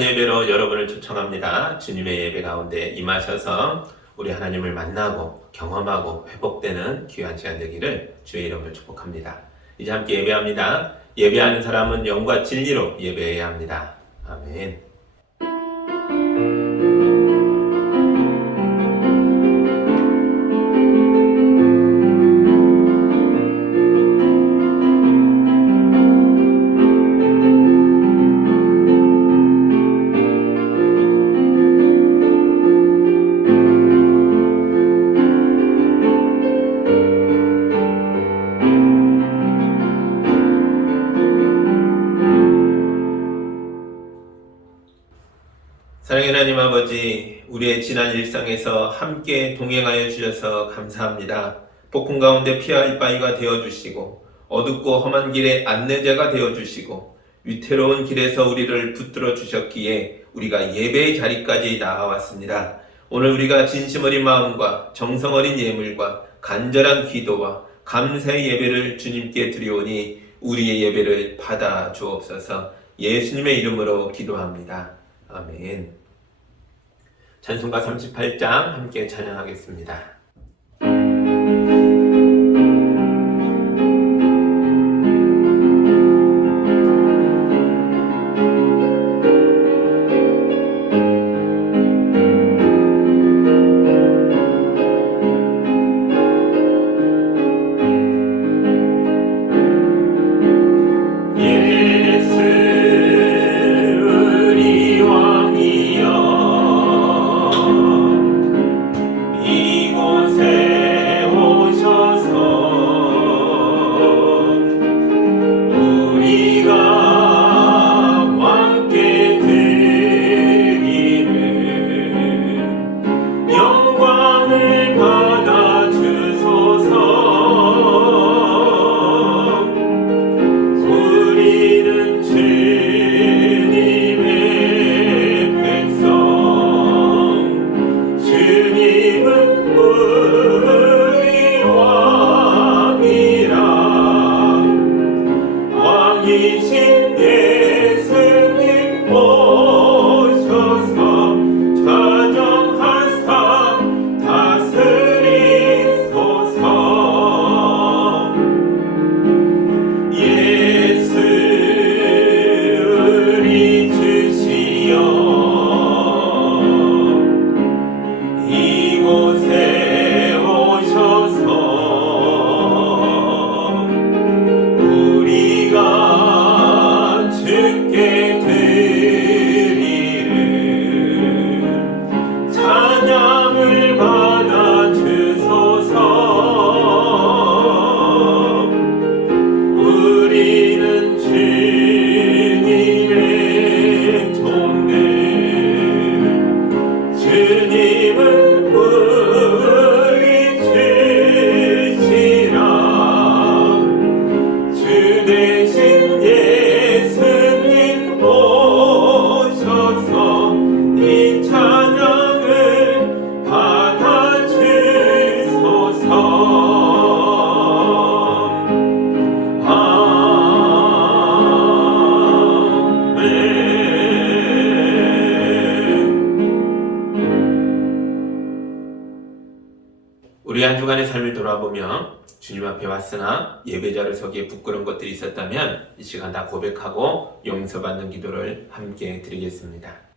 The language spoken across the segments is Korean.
귀한 예배로 여러분을 초청합니다. 주님의 예배 가운데 임하셔서 우리 하나님을 만나고 경험하고 회복되는 귀한 시간 되기를 주의 이름으로 축복합니다. 이제 함께 예배합니다. 예배하는 사람은 영과 진리로 예배해야 합니다. 아멘. 사랑의 하나님 아버지, 우리의 지난 일상에서 함께 동행하여 주셔서 감사합니다. 폭풍 가운데 피할 바위가 되어주시고 어둡고 험한 길에 안내자가 되어주시고 위태로운 길에서 우리를 붙들어 주셨기에 우리가 예배의 자리까지 나아왔습니다. 오늘 우리가 진심 어린 마음과 정성 어린 예물과 간절한 기도와 감사의 예배를 주님께 드리오니 우리의 예배를 받아 주옵소서. 예수님의 이름으로 기도합니다. 아멘. 찬송가 38장 함께 찬양하겠습니다. 우리 한 주간의 삶을 돌아보며 주님 앞에 왔으나 예배자를 서기에 부끄러운 것들이 있었다면 이 시간 다 고백하고 용서받는 기도를 함께 드리겠습니다.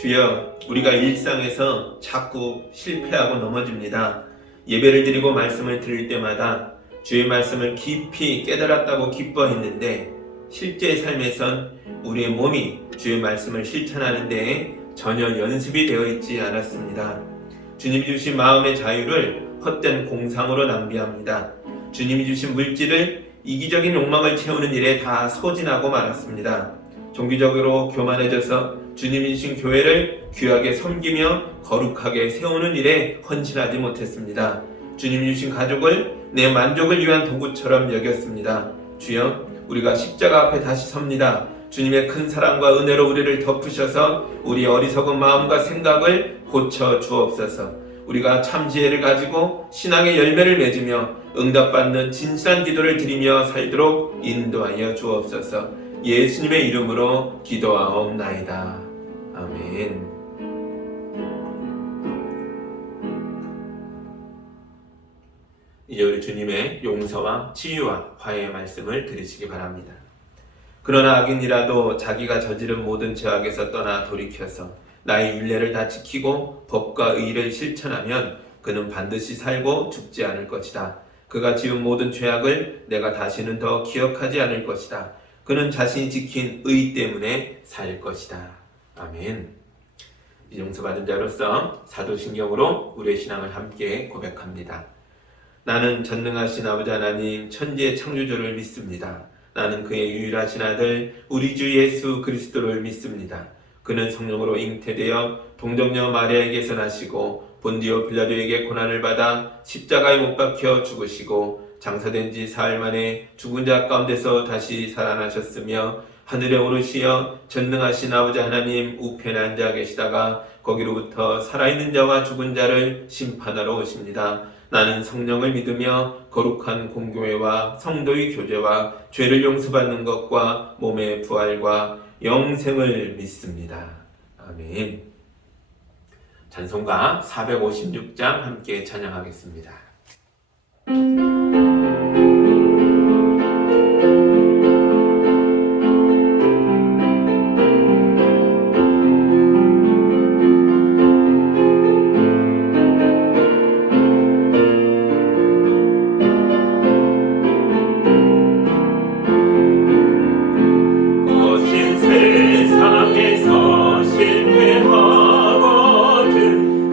주여, 우리가 일상에서 자꾸 실패하고 넘어집니다. 예배를 드리고 말씀을 들을 때마다 주의 말씀을 깊이 깨달았다고 기뻐했는데 실제 삶에선 우리의 몸이 주의 말씀을 실천하는 데에 전혀 연습이 되어 있지 않았습니다. 주님이 주신 마음의 자유를 헛된 공상으로 낭비합니다. 주님이 주신 물질을 이기적인 욕망을 채우는 일에 다 소진하고 말았습니다. 종교적으로 교만해져서 주님이신 교회를 귀하게 섬기며 거룩하게 세우는 일에 헌신하지 못했습니다. 주님 주신 가족을 내 만족을 위한 도구처럼 여겼습니다. 주여, 우리가 십자가 앞에 다시 섭니다. 주님의 큰 사랑과 은혜로 우리를 덮으셔서 우리 어리석은 마음과 생각을 고쳐 주옵소서. 우리가 참 지혜를 가지고 신앙의 열매를 맺으며 응답받는 진실한 기도를 드리며 살도록 인도하여 주옵소서. 예수님의 이름으로 기도하옵나이다. 아멘. 이제 우리 주님의 용서와 치유와 화해의 말씀을 들으시기 바랍니다. 그러나 악인이라도 자기가 저지른 모든 죄악에서 떠나 돌이켜서 나의 율례를 다 지키고 법과 의를 실천하면 그는 반드시 살고 죽지 않을 것이다. 그가 지은 모든 죄악을 내가 다시는 더 기억하지 않을 것이다. 그는 자신이 지킨 의 때문에 살 것이다. 아멘. 이 용서받은 자로서 사도신경으로 우리의 신앙을 함께 고백합니다. 나는 전능하신 아버지 하나님 천지의 창조주를 믿습니다. 나는 그의 유일하신 아들 우리 주 예수 그리스도를 믿습니다. 그는 성령으로 잉태되어 동정녀 마리아에게서 나시고 본디오 빌라도에게 고난을 받아 십자가에 못 박혀 죽으시고 장사된 지 사흘 만에 죽은 자 가운데서 다시 살아나셨으며 하늘에 오르시어 전능하신 아버지 하나님 우편에 앉아 계시다가 거기로부터 살아있는 자와 죽은 자를 심판하러 오십니다. 나는 성령을 믿으며 거룩한 공교회와 성도의 교제와 죄를 용서받는 것과 몸의 부활과 영생을 믿습니다. 아멘. 찬송가 456장 함께 찬양하겠습니다.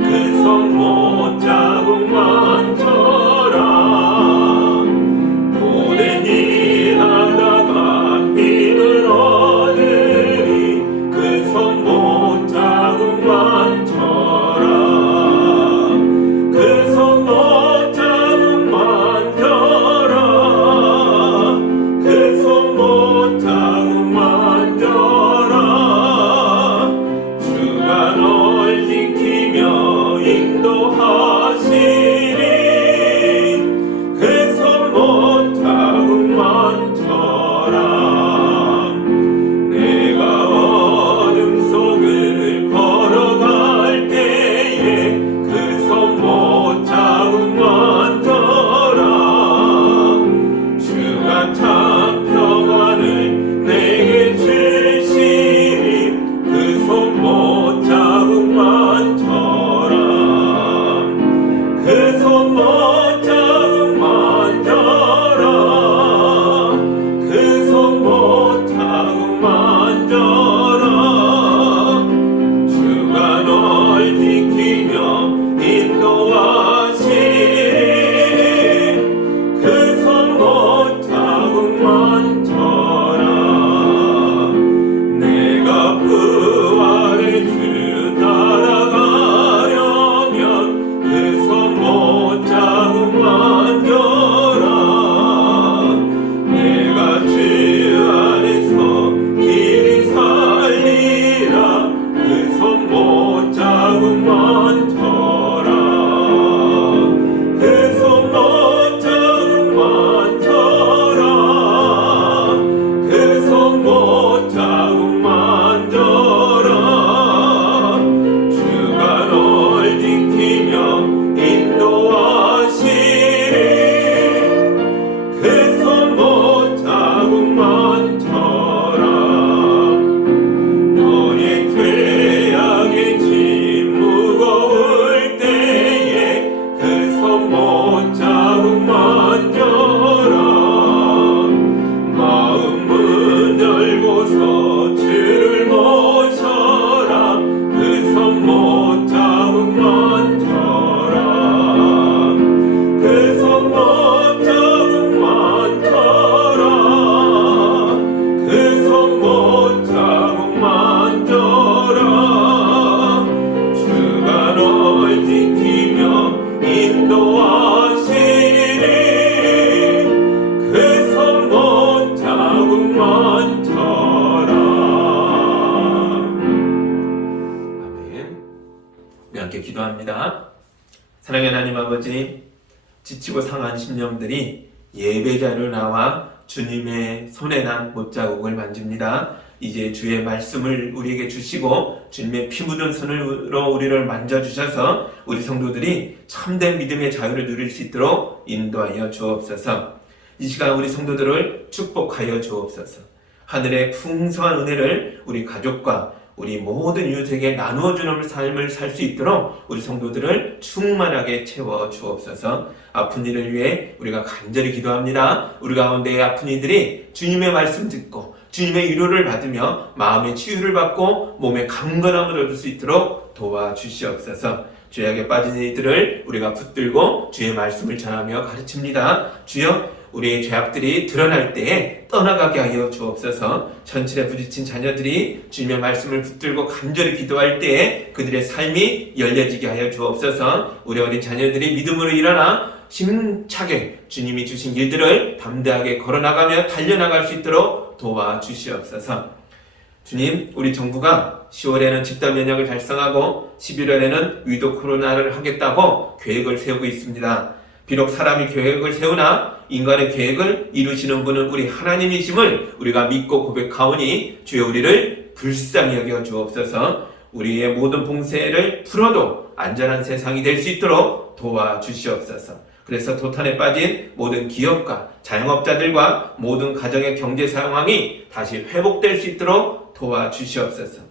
그 손 못 자국만 쳐라 우리 함께 기도합니다. 사랑의 하나님 아버지, 지치고 상한 심령들이 예배자로 나와 주님의 손에 난 못자국을 만집니다. 이제 주의 말씀을 우리에게 주시고 주님의 피 묻은 손으로 우리를 만져주셔서 우리 성도들이 참된 믿음의 자유를 누릴 수 있도록 인도하여 주옵소서. 이 시간 우리 성도들을 축복하여 주옵소서. 하늘의 풍성한 은혜를 우리 가족과 우리 모든 이웃에게 나누어주는 삶을 살 수 있도록 우리 성도들을 충만하게 채워 주옵소서. 아픈 이를 위해 우리가 간절히 기도합니다. 우리 가운데의 아픈 이들이 주님의 말씀 듣고 주님의 위로를 받으며 마음의 치유를 받고 몸의 강건함을 얻을 수 있도록 도와주시옵소서. 죄악에 빠진 이들을 우리가 붙들고 주의 말씀을 전하며 가르칩니다. 주여, 우리의 죄악들이 드러날 때에 떠나가게 하여 주옵소서. 현실에 부딪힌 자녀들이 주님의 말씀을 붙들고 간절히 기도할 때에 그들의 삶이 열려지게 하여 주옵소서. 우리 어린 자녀들이 믿음으로 일어나 힘차게 주님이 주신 일들을 담대하게 걸어나가며 달려나갈 수 있도록 도와주시옵소서. 주님, 우리 정부가 10월에는 집단 면역을 달성하고 11월에는 위도 코로나를 하겠다고 계획을 세우고 있습니다. 비록 사람이 계획을 세우나 인간의 계획을 이루시는 분은 우리 하나님이심을 우리가 믿고 고백하오니 주여 우리를 불쌍히 여겨 주옵소서. 우리의 모든 봉쇄를 풀어도 안전한 세상이 될 수 있도록 도와주시옵소서. 그래서 도탄에 빠진 모든 기업과 자영업자들과 모든 가정의 경제 상황이 다시 회복될 수 있도록 도와주시옵소서.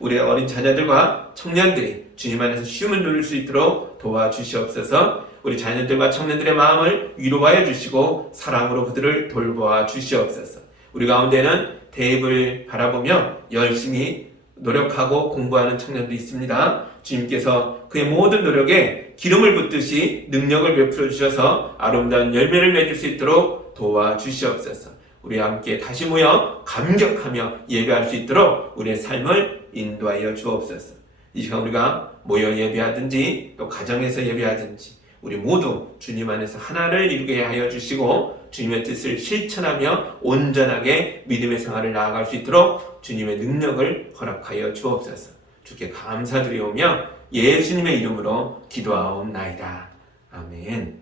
우리 어린 자녀들과 청년들이 주님 안에서 쉼을 누릴 수 있도록 도와주시옵소서. 우리 자녀들과 청년들의 마음을 위로하여 주시고 사랑으로 그들을 돌보아 주시옵소서. 우리 가운데는 대입을 바라보며 열심히 노력하고 공부하는 청년도 있습니다. 주님께서 그의 모든 노력에 기름을 붓듯이 능력을 베풀어 주셔서 아름다운 열매를 맺을 수 있도록 도와주시옵소서. 우리와 함께 다시 모여 감격하며 예배할 수 있도록 우리의 삶을 인도하여 주옵소서. 이 시간 우리가 모여 예배하든지 또 가정에서 예배하든지 우리 모두 주님 안에서 하나를 이루게 하여 주시고 주님의 뜻을 실천하며 온전하게 믿음의 생활을 나아갈 수 있도록 주님의 능력을 허락하여 주옵소서. 주께 감사드리오며 예수님의 이름으로 기도하옵나이다. 아멘.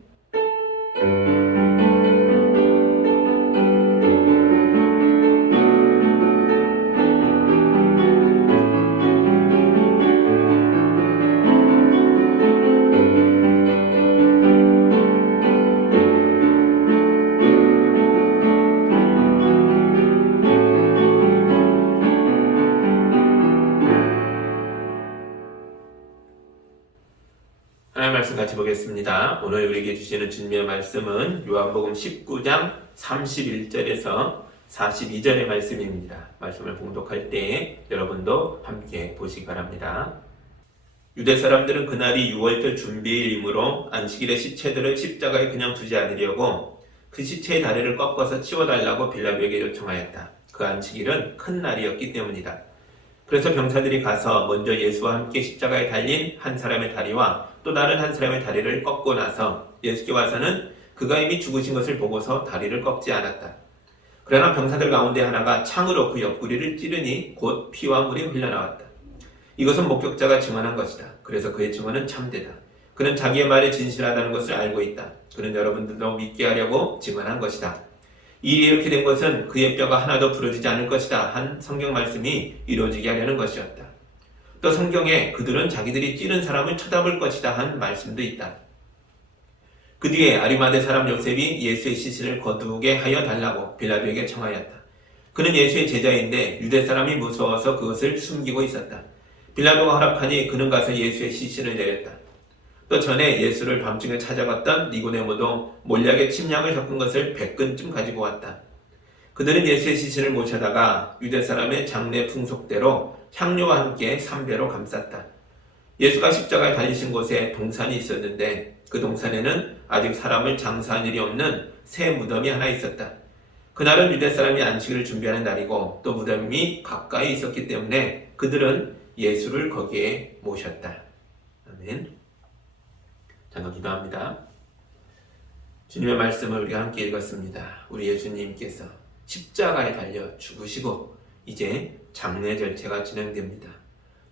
하나님의 말씀 같이 보겠습니다. 오늘 우리에게 주시는 주님의 말씀은 요한복음 19장 31절에서 42절의 말씀입니다. 말씀을 봉독할 때 여러분도 함께 보시기 바랍니다. 유대 사람들은 그날이 6월절 준비일이므로 안식일에 시체들을 십자가에 그냥 두지 않으려고 그 시체의 다리를 꺾어서 치워달라고 빌라도에게 요청하였다. 그 안식일은 큰 날이었기 때문이다. 그래서 병사들이 가서 먼저 예수와 함께 십자가에 달린 한 사람의 다리와 또 다른 한 사람의 다리를 꺾고 나서 예수께 와서는 그가 이미 죽으신 것을 보고서 다리를 꺾지 않았다. 그러나 병사들 가운데 하나가 창으로 그 옆구리를 찌르니 곧 피와 물이 흘러나왔다. 이것은 목격자가 증언한 것이다. 그래서 그의 증언은 참되다. 그는 자기의 말이 진실하다는 것을 알고 있다. 그는 여러분들도 믿게 하려고 증언한 것이다. 이 일이 이렇게 된 것은 그의 뼈가 하나도 부러지지 않을 것이다 한 성경 말씀이 이루어지게 하려는 것이었다. 또 성경에 그들은 자기들이 찌른 사람을 쳐다볼 것이다 한 말씀도 있다. 그 뒤에 아리마대 사람 요셉이 예수의 시신을 거두게 하여 달라고 빌라도에게 청하였다. 그는 예수의 제자인데 유대 사람이 무서워서 그것을 숨기고 있었다. 빌라도가 허락하니 그는 가서 예수의 시신을 내렸다. 또 전에 예수를 밤중에 찾아갔던 니고데모도 몰약에 침향을 섞은 것을 100근쯤 가지고 왔다. 그들은 예수의 시신을 모셔다가 유대 사람의 장례 풍속대로 향료와 함께 삼배로 감쌌다. 예수가 십자가에 달리신 곳에 동산이 있었는데 그 동산에는 아직 사람을 장사한 일이 없는 새 무덤이 하나 있었다. 그날은 유대 사람이 안식일을 준비하는 날이고 또 무덤이 가까이 있었기 때문에 그들은 예수를 거기에 모셨다. 아멘. 잠깐 기도합니다. 주님의 말씀을 우리가 함께 읽었습니다. 우리 예수님께서 십자가에 달려 죽으시고 이제 장례 절차가 진행됩니다.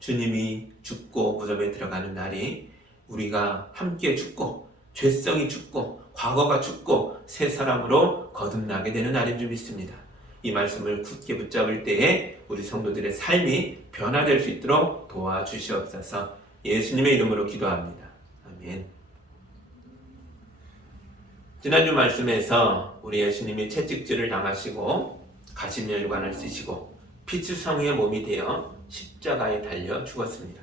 주님이 죽고 무덤에 들어가는 날이 우리가 함께 죽고 죄성이 죽고 과거가 죽고 새 사람으로 거듭나게 되는 날인 줄 믿습니다. 이 말씀을 굳게 붙잡을 때에 우리 성도들의 삶이 변화될 수 있도록 도와주시옵소서. 예수님의 이름으로 기도합니다. 아멘. 지난주 말씀에서 우리 예수님이 채찍질을 당하시고 가시면류관을 쓰시고 피투성이의 몸이 되어 십자가에 달려 죽었습니다.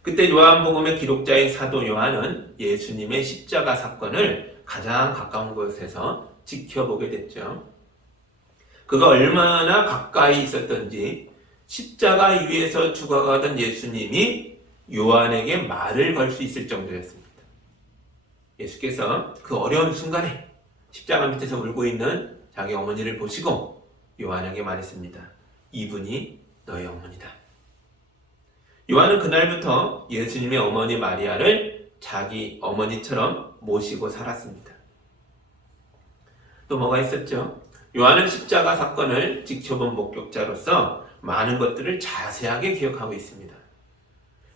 그때 요한복음의 기록자인 사도 요한은 예수님의 십자가 사건을 가장 가까운 곳에서 지켜보게 됐죠. 그가 얼마나 가까이 있었던지 십자가 위에서 죽어가던 예수님이 요한에게 말을 걸 수 있을 정도였습니다. 예수께서 그 어려운 순간에 십자가 밑에서 울고 있는 자기 어머니를 보시고 요한에게 말했습니다. 이분이 너의 어머니다. 요한은 그날부터 예수님의 어머니 마리아를 자기 어머니처럼 모시고 살았습니다. 또 뭐가 있었죠? 요한은 십자가 사건을 지켜본 목격자로서 많은 것들을 자세하게 기억하고 있습니다.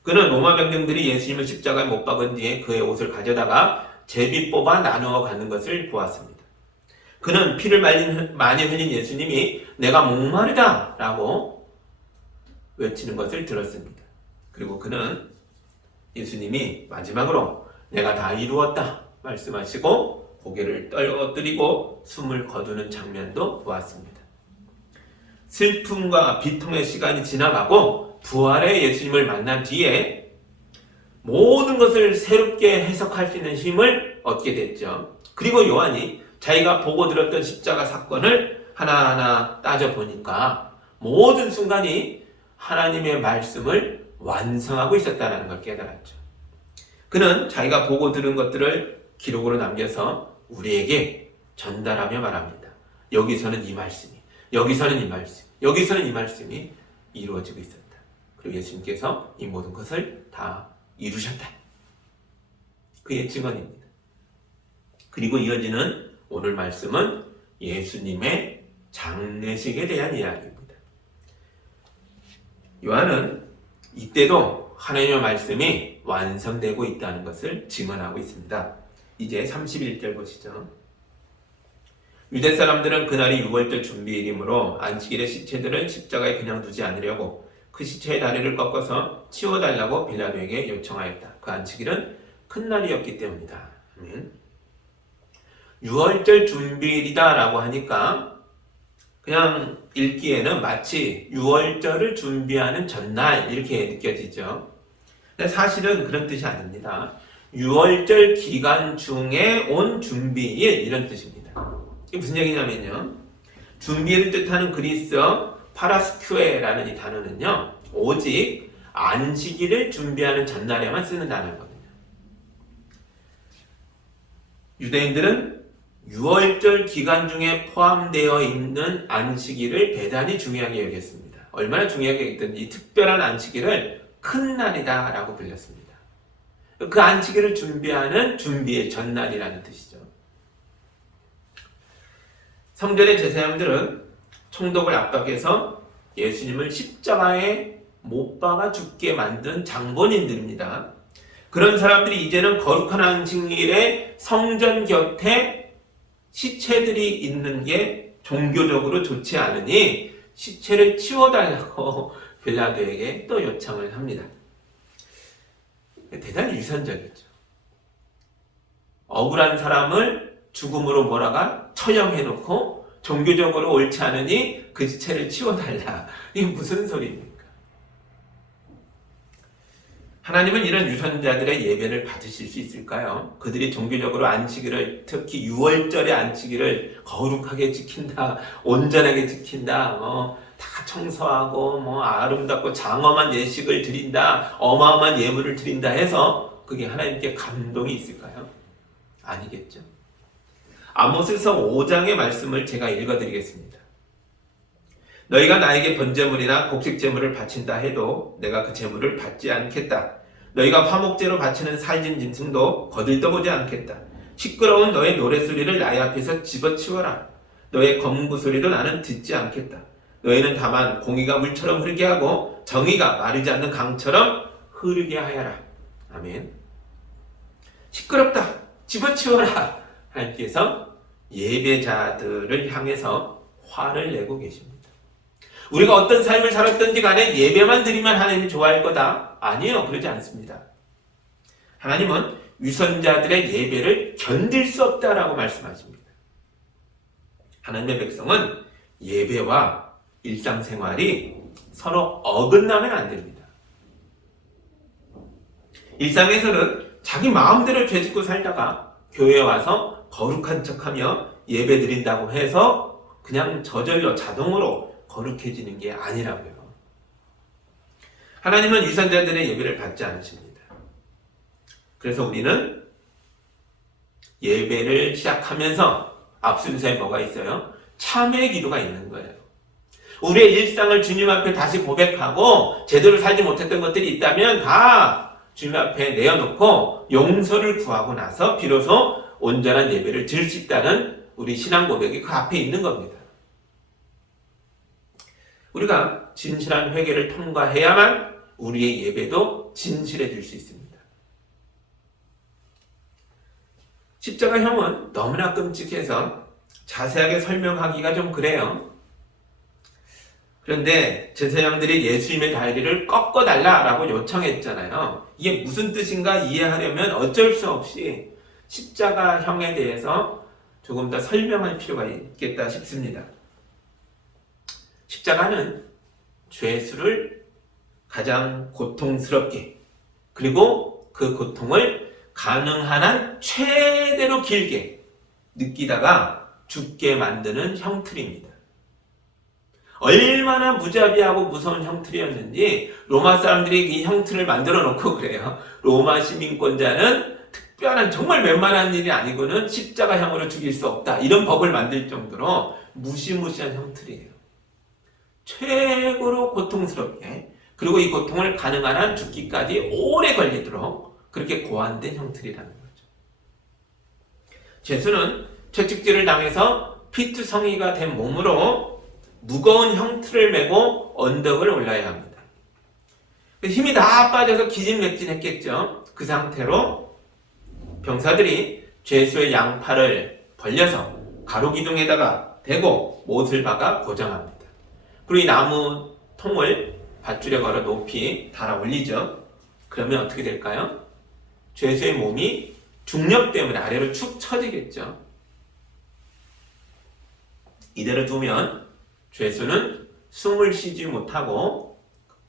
그는 로마 병정들이 예수님을 십자가에 못 박은 뒤에 그의 옷을 가져다가 제비 뽑아 나누어 가는 것을 보았습니다. 그는 피를 많이 흘린 예수님이 내가 목마르다 라고 외치는 것을 들었습니다. 그리고 그는 예수님이 마지막으로 내가 다 이루었다 말씀하시고 고개를 떨어뜨리고 숨을 거두는 장면도 보았습니다. 슬픔과 비통의 시간이 지나가고 부활의 예수님을 만난 뒤에 모든 것을 새롭게 해석할 수 있는 힘을 얻게 됐죠. 그리고 요한이 자기가 보고 들었던 십자가 사건을 하나하나 따져보니까 모든 순간이 하나님의 말씀을 완성하고 있었다는 걸 깨달았죠. 그는 자기가 보고 들은 것들을 기록으로 남겨서 우리에게 전달하며 말합니다. 여기서는 이 말씀이, 여기서는 이 말씀, 여기서는 이 말씀이 이루어지고 있었다. 그리고 예수님께서 이 모든 것을 다 이루셨다. 그의 증언입니다. 그리고 이어지는 오늘 말씀은 예수님의 장례식에 대한 이야기입니다. 요한은 이때도 하나님의 말씀이 완성되고 있다는 것을 증언하고 있습니다. 이제 31절 보시죠. 유대 사람들은 그날이 유월절 준비일이므로 안식일의 시체들을 십자가에 그냥 두지 않으려고 그 시체의 다리를 꺾어서 치워달라고 빌라도에게 요청하였다. 그 안식일은 큰 날이었기 때문이다. 유월절 준비일이다 라고 하니까 그냥 읽기에는 마치 유월절을 준비하는 전날 이렇게 느껴지죠. 근데 사실은 그런 뜻이 아닙니다. 유월절 기간 중에 온 준비일 이런 뜻입니다. 이게 무슨 얘기냐면요. 준비를 뜻하는 그리스어 파라스큐에라는 이 단어는요. 오직 안식일을 준비하는 전날에만 쓰는 단어거든요. 유대인들은 유월절 기간 중에 포함되어 있는 안식일을 대단히 중요하게 여겼습니다. 얼마나 중요하게 여겼든지 특별한 안식일을 큰 날이다 라고 불렸습니다. 그 안식일을 준비하는 준비의 전날이라는 뜻이죠. 성전의 제사장들은 총독을 압박해서 예수님을 십자가에 못 박아 죽게 만든 장본인들입니다. 그런 사람들이 이제는 거룩한 안식일에 성전 곁에 시체들이 있는 게 종교적으로 좋지 않으니 시체를 치워달라고 빌라도에게 또 요청을 합니다. 대단히 위선적이죠. 억울한 사람을 죽음으로 몰아가 처형해놓고 종교적으로 옳지 않으니 그 시체를 치워달라. 이게 무슨 소리입니까? 하나님은 이런 유선자들의 예배를 받으실 수 있을까요? 그들이 종교적으로 안식일을, 특히 유월절의 안식일을 거룩하게 지킨다, 온전하게 지킨다, 다 청소하고 아름답고 장엄한 예식을 드린다, 어마어마한 예물을 드린다 해서 그게 하나님께 감동이 있을까요? 아니겠죠. 아모스서 5장의 말씀을 제가 읽어드리겠습니다. 너희가 나에게 번제물이나 곡식제물을 바친다 해도 내가 그 제물을 받지 않겠다. 너희가 화목제로 바치는 살진 짐승도 거들떠보지 않겠다. 시끄러운 너의 노랫소리를 나의 앞에서 집어치워라. 너의 검구 소리도 나는 듣지 않겠다. 너희는 다만 공의가 물처럼 흐르게 하고 정의가 마르지 않는 강처럼 흐르게 하여라. 아멘. 시끄럽다, 집어치워라. 하나님께서 예배자들을 향해서 화를 내고 계십니다. 우리가 어떤 삶을 살았든지 간에 예배만 드리면 하나님이 좋아할 거다. 아니요, 그러지 않습니다. 하나님은 위선자들의 예배를 견딜 수 없다라고 말씀하십니다. 하나님의 백성은 예배와 일상생활이 서로 어긋나면 안 됩니다. 일상에서는 자기 마음대로 죄짓고 살다가 교회에 와서 거룩한 척하며 예배 드린다고 해서 그냥 저절로 자동으로 거룩해지는 게 아니라고요. 하나님은 위선자들의 예배를 받지 않으십니다. 그래서 우리는 예배를 시작하면서 앞순서에 뭐가 있어요? 참회의 기도가 있는 거예요. 우리의 일상을 주님 앞에 다시 고백하고 제대로 살지 못했던 것들이 있다면 다 주님 앞에 내어놓고 용서를 구하고 나서 비로소 온전한 예배를 드릴 수 있다는 우리 신앙 고백이 그 앞에 있는 겁니다. 우리가 진실한 회개를 통과해야만 우리의 예배도 진실해질 수 있습니다. 십자가형은 너무나 끔찍해서 자세하게 설명하기가 좀 그래요. 그런데 제사장들이 예수님의 다리를 꺾어달라고 요청했잖아요. 이게 무슨 뜻인가 이해하려면 어쩔 수 없이 십자가형에 대해서 조금 더 설명할 필요가 있겠다 싶습니다. 십자가는 죄수를 가장 고통스럽게, 그리고 그 고통을 가능한 한 최대로 길게 느끼다가 죽게 만드는 형틀입니다. 얼마나 무자비하고 무서운 형틀이었는지 로마 사람들이 이 형틀을 만들어 놓고 그래요. 로마 시민권자는 특별한 정말 웬만한 일이 아니고는 십자가형으로 죽일 수 없다, 이런 법을 만들 정도로 무시무시한 형틀이에요. 최고로 고통스럽게, 그리고 이 고통을 가능한 한 죽기까지 오래 걸리도록 그렇게 고안된 형틀이라는 거죠. 죄수는 채찍질을 당해서 피투성이가 된 몸으로 무거운 형틀을 메고 언덕을 올라야 합니다. 힘이 다 빠져서 기진맥진했겠죠. 그 상태로 병사들이 죄수의 양팔을 벌려서 가로기둥에다가 대고 못을 박아 고정합니다. 그리고 이 나무 통을 밧줄에 걸어 높이 달아 올리죠. 그러면 어떻게 될까요? 죄수의 몸이 중력 때문에 아래로 축 처지겠죠. 이대로 두면 죄수는 숨을 쉬지 못하고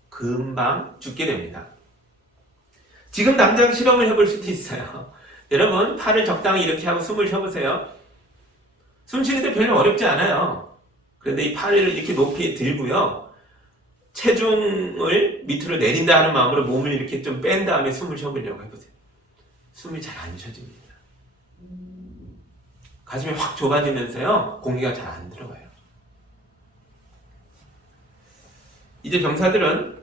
금방 죽게 됩니다. 지금 당장 실험을 해볼 수도 있어요. 여러분, 팔을 적당히 이렇게 하고 숨을 쉬어보세요. 숨 쉬는데 별로 어렵지 않아요. 그런데 이 팔을 이렇게 높이 들고요, 체중을 밑으로 내린다 하는 마음으로 몸을 이렇게 좀 뺀 다음에 숨을 쉬어보려고 해보세요. 숨이 잘 안 쉬어집니다. 가슴이 확 좁아지면서요, 공기가 잘 안 들어가요. 이제 병사들은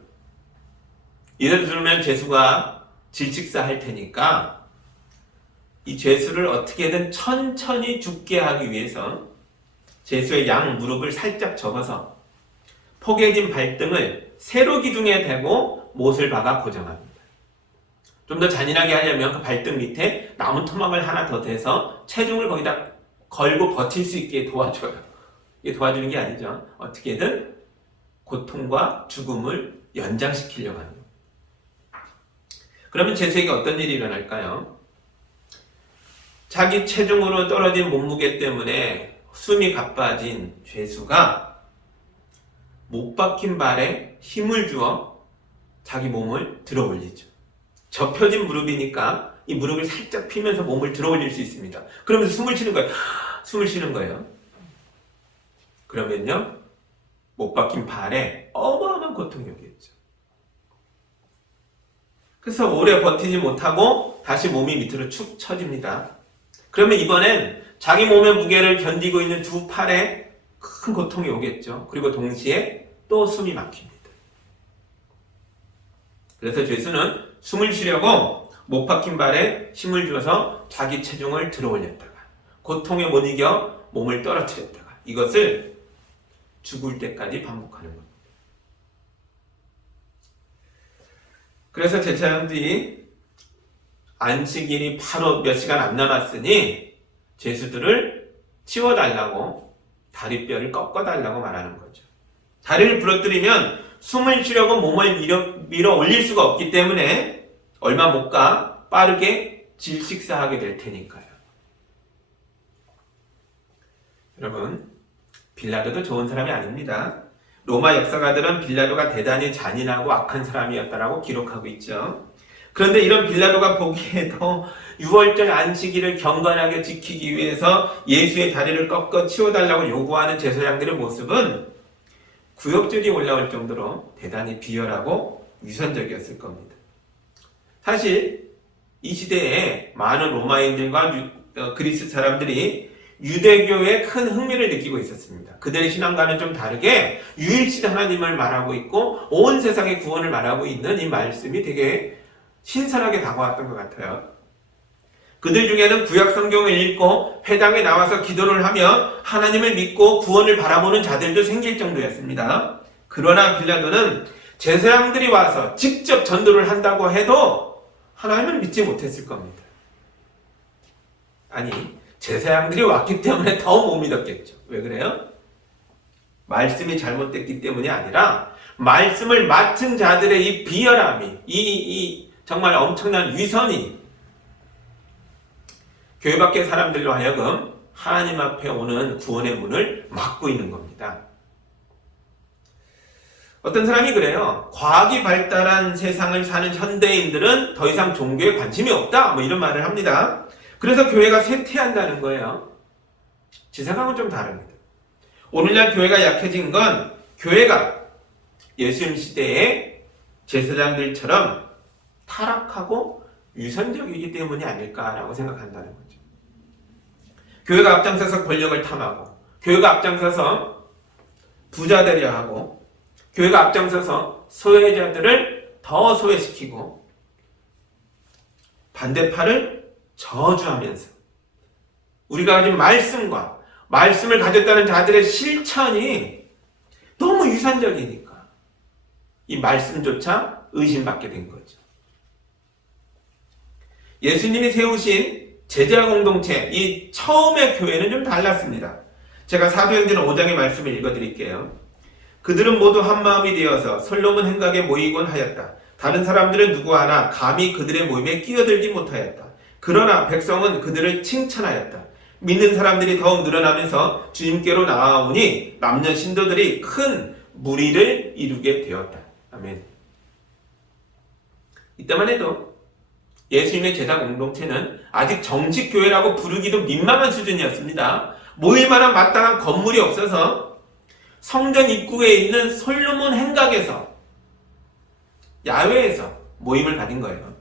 이대로 두면 죄수가 질식사할 테니까 이 죄수를 어떻게든 천천히 죽게 하기 위해서 죄수의 양 무릎을 살짝 접어서 포개진 발등을 세로 기둥에 대고 못을 박아 고정합니다. 좀 더 잔인하게 하려면 그 발등 밑에 나무 토막을 하나 더 대서 체중을 거기다 걸고 버틸 수 있게 도와줘요. 이게 도와주는 게 아니죠. 어떻게든 고통과 죽음을 연장시키려고 합니다. 그러면 죄수에게 어떤 일이 일어날까요? 자기 체중으로 떨어진 몸무게 때문에 숨이 가빠진 죄수가 못 박힌 발에 힘을 주어 자기 몸을 들어 올리죠. 접혀진 무릎이니까 이 무릎을 살짝 피면서 몸을 들어 올릴 수 있습니다. 그러면서 숨을 쉬는 거예요. 숨을 쉬는 거예요. 그러면요, 못 박힌 발에 어마어마한 고통이 오겠죠. 그래서 오래 버티지 못하고 다시 몸이 밑으로 축 처집니다. 그러면 이번엔 자기 몸의 무게를 견디고 있는 두 팔에 큰 고통이 오겠죠. 그리고 동시에 또 숨이 막힙니다. 그래서 죄수는 숨을 쉬려고 못 박힌 발에 힘을 줘서 자기 체중을 들어 올렸다가 고통에 못 이겨 몸을 떨어뜨렸다가, 이것을 죽을 때까지 반복하는 겁니다. 그래서 제사장들이 안식일이 바로 몇 시간 안 남았으니 죄수들을 치워달라고 다리뼈를 꺾어달라고 말하는 거죠. 다리를 부러뜨리면 숨을 쉬려고 몸을 밀어 올릴 수가 없기 때문에 얼마 못 가 빠르게 질식사하게 될 테니까요. 여러분, 빌라도도 좋은 사람이 아닙니다. 로마 역사가들은 빌라도가 대단히 잔인하고 악한 사람이었다라고 기록하고 있죠. 그런데 이런 빌라도가 보기에도 6월절 안식일을 경건하게 지키기 위해서 예수의 다리를 꺾어 치워달라고 요구하는 제사장들의 모습은 구역질이 올라올 정도로 대단히 비열하고 위선적이었을 겁니다. 사실 이 시대에 많은 로마인들과 그리스 사람들이 유대교에 큰 흥미를 느끼고 있었습니다. 그들의 신앙과는 좀 다르게 유일신 하나님을 말하고 있고 온 세상의 구원을 말하고 있는 이 말씀이 되게 신선하게 다가왔던 것 같아요. 그들 중에는 구약 성경을 읽고 회당에 나와서 기도를 하며 하나님을 믿고 구원을 바라보는 자들도 생길 정도였습니다. 그러나 빌라도는 제사장들이 와서 직접 전도를 한다고 해도 하나님을 믿지 못했을 겁니다. 아니, 제사장들이 왔기 때문에 더 못 믿었겠죠. 왜 그래요? 말씀이 잘못됐기 때문이 아니라 말씀을 맡은 자들의 이 비열함이, 이 정말 엄청난 위선이 교회 밖의 사람들로 하여금 하나님 앞에 오는 구원의 문을 막고 있는 겁니다. 어떤 사람이 그래요. 과학이 발달한 세상을 사는 현대인들은 더 이상 종교에 관심이 없다, 뭐 이런 말을 합니다. 그래서 교회가 쇠퇴한다는 거예요. 제 생각은 좀 다릅니다. 오늘날 교회가 약해진 건 교회가 예수님 시대의 제사장들처럼 타락하고 위선적이기 때문이 아닐까라고 생각한다는 거죠. 교회가 앞장서서 권력을 탐하고, 교회가 앞장서서 부자 되려 하고, 교회가 앞장서서 소외자들을 더 소외시키고, 반대파를 저주하면서 우리가 가진 말씀과 말씀을 가졌다는 자들의 실천이 너무 위선적이니까 이 말씀조차 의심받게 된 거죠. 예수님이 세우신 제자 공동체, 이 처음의 교회는 좀 달랐습니다. 제가 사도행전 5장의 말씀을 읽어드릴게요. 그들은 모두 한마음이 되어서 솔로몬 행각에 모이곤 하였다. 다른 사람들은 누구 하나 감히 그들의 모임에 끼어들지 못하였다. 그러나 백성은 그들을 칭찬하였다. 믿는 사람들이 더욱 늘어나면서 주님께로 나아오니 남녀 신도들이 큰 무리를 이루게 되었다. 아멘. 이때만 해도 예수님의 제자 공동체는 아직 정식 교회라고 부르기도 민망한 수준이었습니다. 모일 만한 마땅한 건물이 없어서 성전 입구에 있는 솔로몬 행각에서, 야외에서 모임을 가진 거예요.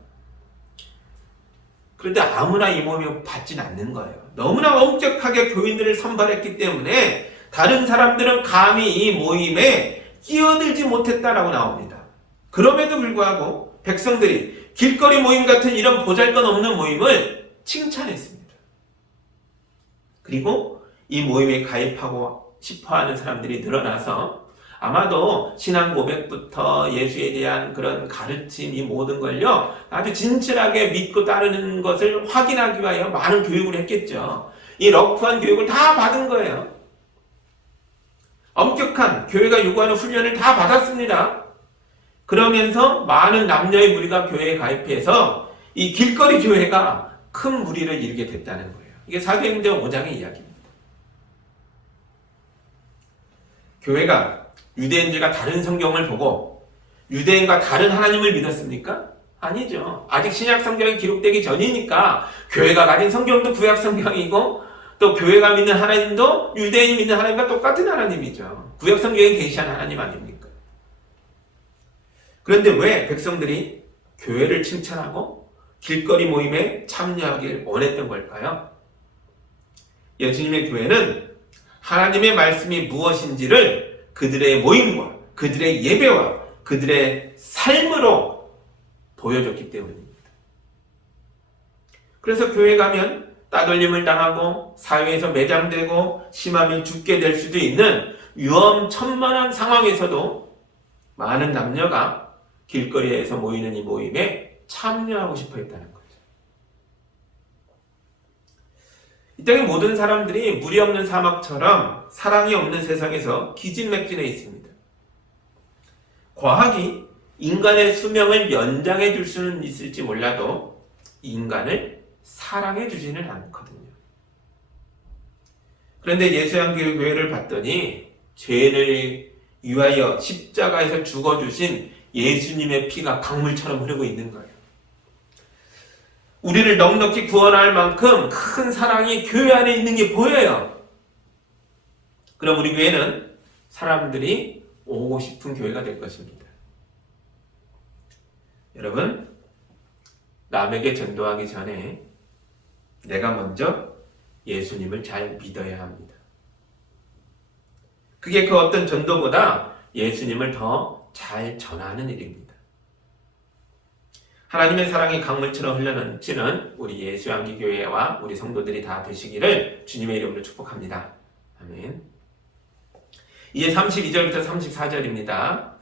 그런데 아무나 이 모임을 받진 않는 거예요. 너무나 엄격하게 교인들을 선발했기 때문에 다른 사람들은 감히 이 모임에 끼어들지 못했다라고 나옵니다. 그럼에도 불구하고 백성들이 길거리 모임 같은 이런 보잘것없는 모임을 칭찬했습니다. 그리고 이 모임에 가입하고 싶어하는 사람들이 늘어나서 아마도 신앙 고백부터 예수에 대한 그런 가르침, 이 모든 걸요 아주 진실하게 믿고 따르는 것을 확인하기 위하여 많은 교육을 했겠죠. 이 러프한 교육을 다 받은 거예요. 엄격한 교회가 요구하는 훈련을 다 받았습니다. 그러면서 많은 남녀의 무리가 교회에 가입해서 이 길거리 교회가 큰 무리를 이루게 됐다는 거예요. 이게 사도행전 5장의 이야기입니다. 교회가 유대인들과 다른 성경을 보고 유대인과 다른 하나님을 믿었습니까? 아니죠. 아직 신약 성경이 기록되기 전이니까 교회가 가진 성경도 구약 성경이고 또 교회가 믿는 하나님도 유대인이 믿는 하나님과 똑같은 하나님이죠. 구약 성경에 계시한 하나님 아닙니까? 그런데 왜 백성들이 교회를 칭찬하고 길거리 모임에 참여하길 원했던 걸까요? 예수님의 교회는 하나님의 말씀이 무엇인지를 그들의 모임과 그들의 예배와 그들의 삶으로 보여줬기 때문입니다. 그래서 교회 가면 따돌림을 당하고 사회에서 매장되고 심하면 죽게 될 수도 있는 위험천만한 상황에서도 많은 남녀가 길거리에서 모이는 이 모임에 참여하고 싶어 했다는 거죠. 이 땅의 모든 사람들이 물이 없는 사막처럼 사랑이 없는 세상에서 기진맥진해 있습니다. 과학이 인간의 수명을 연장해 줄 수는 있을지 몰라도 인간을 사랑해 주지는 않거든요. 그런데 예수양교회를 봤더니 죄를 위하여 십자가에서 죽어주신 예수님의 피가 강물처럼 흐르고 있는 거예요. 우리를 넉넉히 구원할 만큼 큰 사랑이 교회 안에 있는 게 보여요. 그럼 우리 교회는 사람들이 오고 싶은 교회가 될 것입니다. 여러분, 남에게 전도하기 전에 내가 먼저 예수님을 잘 믿어야 합니다. 그게 그 어떤 전도보다 예수님을 더 잘 전하는 일입니다. 하나님의 사랑이 강물처럼 흘러넘치는 우리 예수양기교회와 우리 성도들이 다 되시기를 주님의 이름으로 축복합니다. 아멘. 이제 32절부터 34절입니다.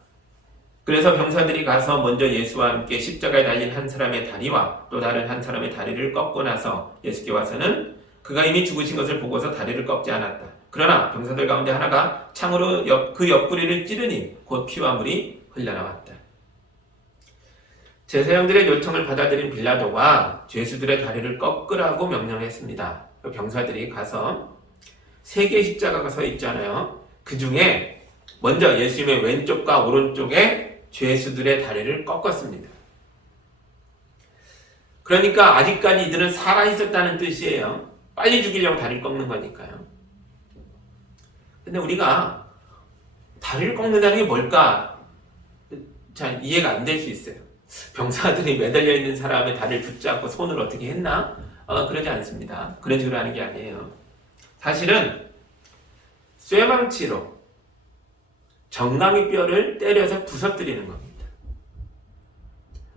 그래서 병사들이 가서 먼저 예수와 함께 십자가에 달린 한 사람의 다리와 또 다른 한 사람의 다리를 꺾고 나서 예수께 와서는 그가 이미 죽으신 것을 보고서 다리를 꺾지 않았다. 그러나 병사들 가운데 하나가 창으로 그 옆구리를 찌르니 곧 피와 물이 흘러나왔다. 제사장들의 요청을 받아들인 빌라도가 죄수들의 다리를 꺾으라고 명령했습니다. 병사들이 가서 세 개의 십자가가 서 있잖아요. 그 중에 먼저 예수님의 왼쪽과 오른쪽에 죄수들의 다리를 꺾었습니다. 그러니까 아직까지 이들은 살아있었다는 뜻이에요. 빨리 죽이려고 다리를 꺾는 거니까요. 근데 우리가 다리를 꺾는다는 게 뭘까? 잘 이해가 안 될 수 있어요. 병사들이 매달려 있는 사람의 다리를 붙잡고 손을 어떻게 했나? 그러지 않습니다. 그런 식으로 하는 게 아니에요. 사실은 쇠망치로 정강이 뼈를 때려서 부서뜨리는 겁니다.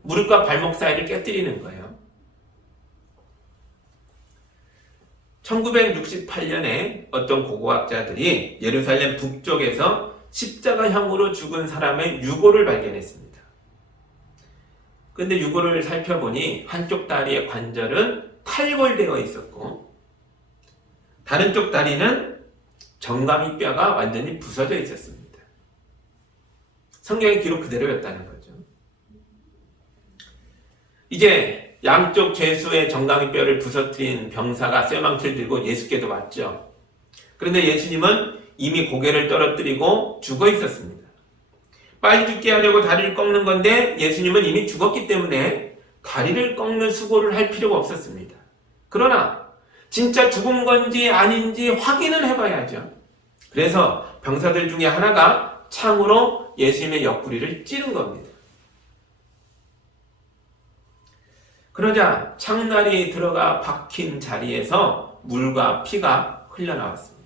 무릎과 발목 사이를 깨뜨리는 거예요. 1968년에 어떤 고고학자들이 예루살렘 북쪽에서 십자가형으로 죽은 사람의 유골을 발견했습니다. 그런데 유골을 살펴보니 한쪽 다리의 관절은 탈골되어 있었고 다른 쪽 다리는 정강이 뼈가 완전히 부서져 있었습니다. 성경의 기록 그대로였다는 거죠. 이제 양쪽 죄수의 정강이 뼈를 부서뜨린 병사가 쇠망치를 들고 예수께도 왔죠. 그런데 예수님은 이미 고개를 떨어뜨리고 죽어 있었습니다. 빨리 죽게 하려고 다리를 꺾는 건데 예수님은 이미 죽었기 때문에 다리를 꺾는 수고를 할 필요가 없었습니다. 그러나 진짜 죽은 건지 아닌지 확인은 해봐야죠. 그래서 병사들 중에 하나가 창으로 예수님의 옆구리를 찌른 겁니다. 그러자 창날이 들어가 박힌 자리에서 물과 피가 흘러나왔습니다.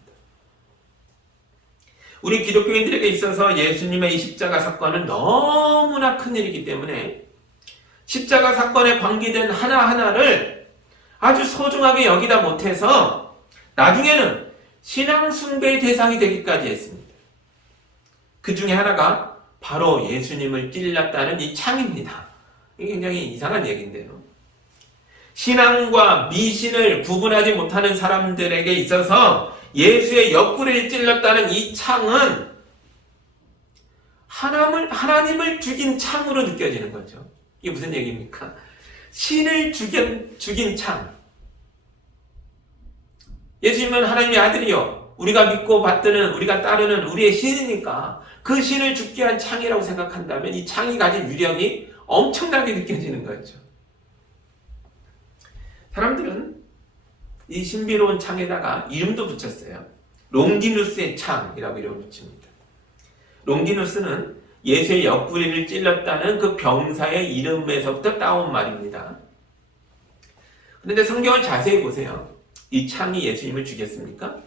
우리 기독교인들에게 있어서 예수님의 이 십자가 사건은 너무나 큰 일이기 때문에 십자가 사건에 관계된 하나하나를 아주 소중하게 여기다 못해서 나중에는 신앙 숭배의 대상이 되기까지 했습니다. 그 중에 하나가 바로 예수님을 찔렀다는 이 창입니다. 이게 굉장히 이상한 얘기인데요. 신앙과 미신을 구분하지 못하는 사람들에게 있어서 예수의 옆구리를 찔렀다는 이 창은 하나님을 죽인 창으로 느껴지는 거죠. 이게 무슨 얘기입니까? 신을 죽인 창. 예수님은 하나님의 아들이요. 우리가 믿고 받드는, 우리가 따르는 우리의 신이니까 그 신을 죽게 한 창이라고 생각한다면 이 창이 가진 위력이 엄청나게 느껴지는 거죠. 사람들은 이 신비로운 창에다가 이름도 붙였어요. 롱기누스의 창이라고 이름을 붙입니다. 롱기누스는 예수의 옆구리를 찔렀다는 그 병사의 이름에서부터 따온 말입니다. 그런데 성경을 자세히 보세요. 이 창이 예수님을 죽였습니까?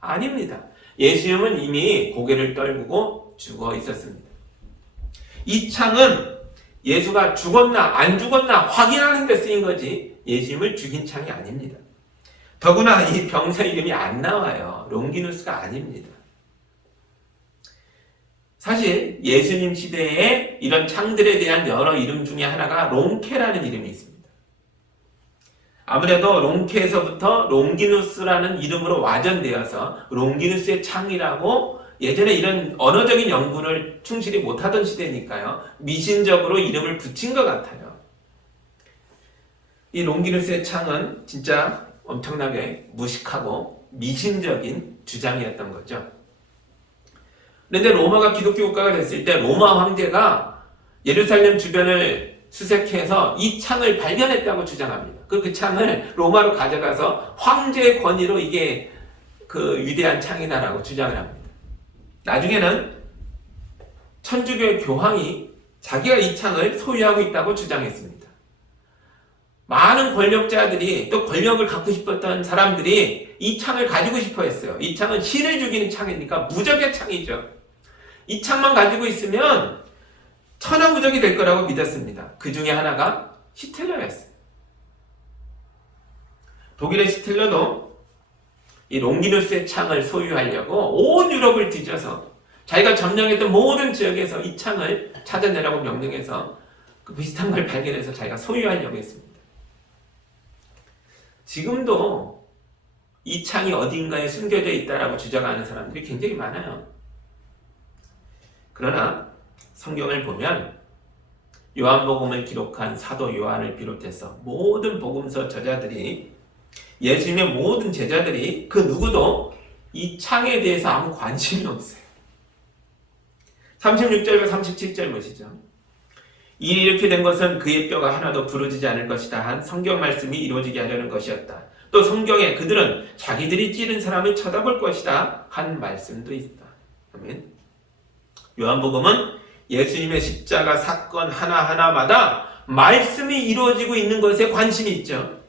아닙니다. 예수님은 이미 고개를 떨구고 죽어 있었습니다. 이 창은 예수가 죽었나 안 죽었나 확인하는 데 쓰인 거지 예수님을 죽인 창이 아닙니다. 더구나 이 병사 이름이 안 나와요. 롱기누스가 아닙니다. 사실 예수님 시대에 이런 창들에 대한 여러 이름 중에 하나가 롱케라는 이름이 있습니다. 아무래도 롱케에서부터 롱기누스라는 이름으로 와전되어서 롱기누스의 창이라고 예전에 이런 언어적인 연구를 충실히 못하던 시대니까요. 미신적으로 이름을 붙인 것 같아요. 이 롱기누스의 창은 진짜 엄청나게 무식하고 미신적인 주장이었던 거죠. 그런데 로마가 기독교 국가가 됐을 때 로마 황제가 예루살렘 주변을 수색해서 이 창을 발견했다고 주장합니다. 그 창을 로마로 가져가서 황제의 권위로 이게 그 위대한 창이다라고 주장을 합니다. 나중에는 천주교의 교황이 자기가 이 창을 소유하고 있다고 주장했습니다. 많은 권력자들이 또 권력을 갖고 싶었던 사람들이 이 창을 가지고 싶어 했어요. 이 창은 신을 죽이는 창이니까 무적의 창이죠. 이 창만 가지고 있으면 천하무적이 될 거라고 믿었습니다. 그 중에 하나가 히틀러였어요. 독일의 히틀러도 이 롱기누스의 창을 소유하려고 온 유럽을 뒤져서 자기가 점령했던 모든 지역에서 이 창을 찾아내라고 명령해서 그 비슷한 걸 발견해서 자기가 소유하려고 했습니다. 지금도 이 창이 어딘가에 숨겨져 있다라고 주장하는 사람들이 굉장히 많아요. 그러나 성경을 보면 요한복음을 기록한 사도 요한을 비롯해서 모든 복음서 저자들이 예수님의 모든 제자들이 그 누구도 이 창에 대해서 아무 관심이 없어요. 36절과 37절 보시죠. 일이 이렇게 된 것은 그의 뼈가 하나도 부러지지 않을 것이다 한 성경 말씀이 이루어지게 하려는 것이었다. 또 성경에 그들은 자기들이 찌른 사람을 쳐다볼 것이다 한 말씀도 있다. 아멘. 요한복음은 예수님의 십자가 사건 하나하나마다 말씀이 이루어지고 있는 것에 관심이 있죠.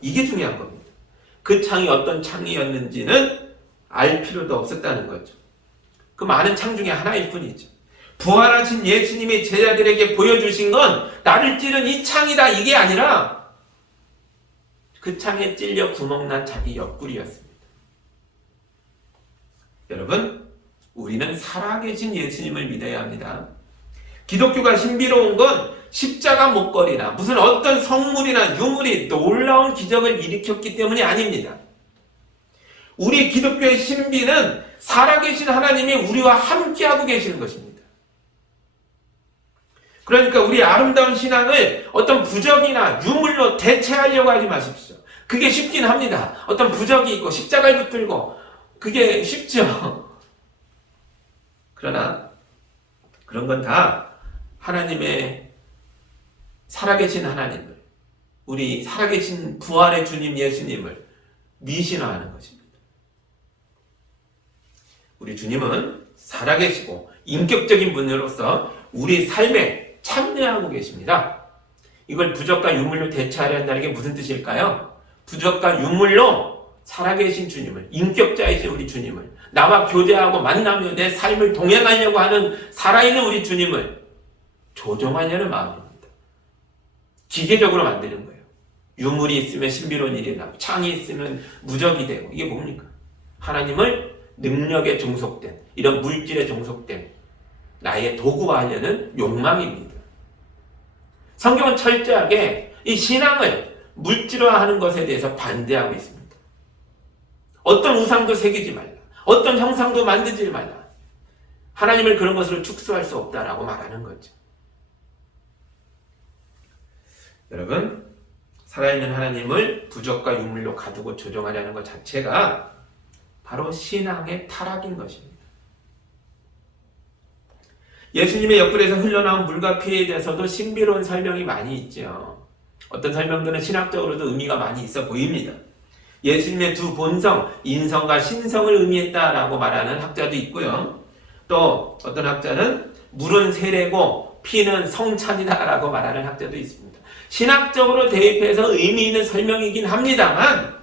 이게 중요한 겁니다. 그 창이 어떤 창이었는지는 알 필요도 없었다는 거죠. 그 많은 창 중에 하나일 뿐이죠. 부활하신 예수님이 제자들에게 보여주신 건 나를 찌른 이 창이다 이게 아니라 그 창에 찔려 구멍난 자기 옆구리였습니다. 여러분, 우리는 살아계신 예수님을 믿어야 합니다. 기독교가 신비로운 건 십자가 목걸이나 무슨 어떤 성물이나 유물이 놀라운 기적을 일으켰기 때문이 아닙니다. 우리 기독교의 신비는 살아계신 하나님이 우리와 함께하고 계시는 것입니다. 그러니까 우리 아름다운 신앙을 어떤 부적이나 유물로 대체하려고 하지 마십시오. 그게 쉽긴 합니다. 어떤 부적이 있고 십자가를 붙들고 그게 쉽죠. 그러나 그런 건 다 하나님의 살아계신 하나님을, 우리 살아계신 부활의 주님 예수님을 미신화하는 것입니다. 우리 주님은 살아계시고 인격적인 분으로서 우리 삶에 참여하고 계십니다. 이걸 부적과 유물로 대체하려 한다는 게 무슨 뜻일까요? 부적과 유물로 살아계신 주님을, 인격자이신 우리 주님을, 나와 교제하고 만나며 내 삶을 동행하려고 하는 살아있는 우리 주님을 조종하려는 마음입니다. 기계적으로 만드는 거예요. 유물이 있으면 신비로운 일이 나고 창이 있으면 무적이 되고 이게 뭡니까? 하나님을 능력에 종속된, 이런 물질에 종속된 나의 도구화하려는 욕망입니다. 성경은 철저하게 이 신앙을 물질화하는 것에 대해서 반대하고 있습니다. 어떤 우상도 새기지 말라. 어떤 형상도 만들지 말라. 하나님을 그런 것으로 축소할 수 없다라고 말하는 거죠. 여러분, 살아있는 하나님을 부적과 유물로 가두고 조종하려는 것 자체가 바로 신앙의 타락인 것입니다. 예수님의 옆구리에서 흘러나온 물과 피에 대해서도 신비로운 설명이 많이 있죠. 어떤 설명들은 신학적으로도 의미가 많이 있어 보입니다. 예수님의 두 본성, 인성과 신성을 의미했다라고 말하는 학자도 있고요. 또 어떤 학자는 물은 세례고 피는 성찬이다라고 말하는 학자도 있습니다. 신학적으로 대입해서 의미 있는 설명이긴 합니다만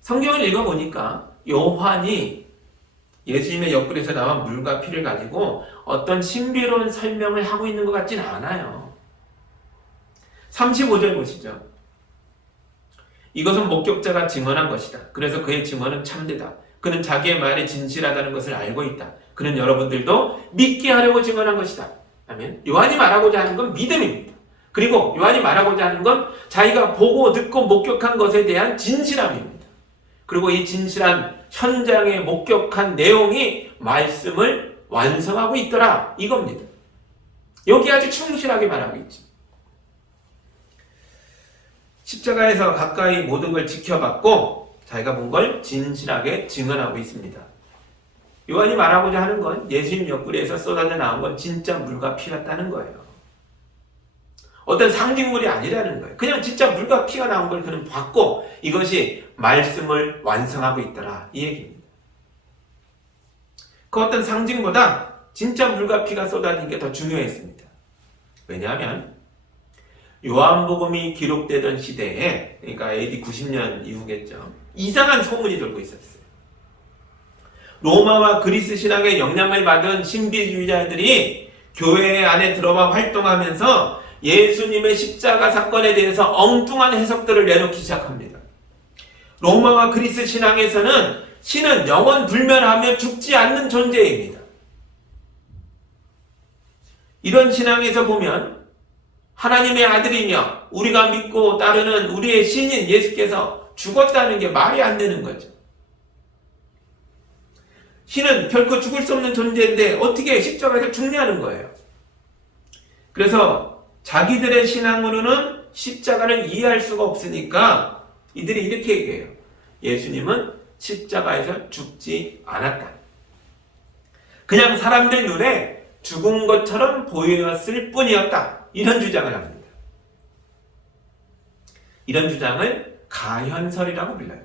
성경을 읽어보니까 요한이 예수님의 옆구리에서 나온 물과 피를 가지고 어떤 신비로운 설명을 하고 있는 것 같진 않아요. 35절 보시죠. 이것은 목격자가 증언한 것이다. 그래서 그의 증언은 참되다. 그는 자기의 말이 진실하다는 것을 알고 있다. 그는 여러분들도 믿게 하려고 증언한 것이다. 아멘. 요한이 말하고자 하는 건 믿음입니다. 그리고 요한이 말하고자 하는 건 자기가 보고 듣고 목격한 것에 대한 진실함입니다. 그리고 이 진실한 현장에 목격한 내용이 말씀을 완성하고 있더라 이겁니다. 여기 아주 충실하게 말하고 있죠. 십자가에서 가까이 모든 걸 지켜봤고 자기가 본 걸 진실하게 증언하고 있습니다. 요한이 말하고자 하는 건 예수님 옆구리에서 쏟아져 나온 건 진짜 물과 피였다는 거예요. 어떤 상징물이 아니라는 거예요. 그냥 진짜 물과 피가 나온 걸 그는 봤고 이것이 말씀을 완성하고 있더라 이 얘기입니다. 그 어떤 상징보다 진짜 물과 피가 쏟아진 게 더 중요했습니다. 왜냐하면 요한복음이 기록되던 시대에, 그러니까 AD 90년 이후겠죠, 이상한 소문이 돌고 있었어요. 로마와 그리스 신학의 영향을 받은 신비주의자들이 교회 안에 들어와 활동하면서 예수님의 십자가 사건에 대해서 엉뚱한 해석들을 내놓기 시작합니다. 로마와 그리스 신앙에서는 신은 영원 불멸하며 죽지 않는 존재입니다. 이런 신앙에서 보면 하나님의 아들이며 우리가 믿고 따르는 우리의 신인 예수께서 죽었다는 게 말이 안 되는 거죠. 신은 결코 죽을 수 없는 존재인데 어떻게 십자가에서 죽냐는 거예요. 그래서 자기들의 신앙으로는 십자가를 이해할 수가 없으니까 이들이 이렇게 얘기해요. 예수님은 십자가에서 죽지 않았다. 그냥 사람들 눈에 죽은 것처럼 보였을 뿐이었다. 이런 주장을 합니다. 이런 주장을 가현설이라고 불러요.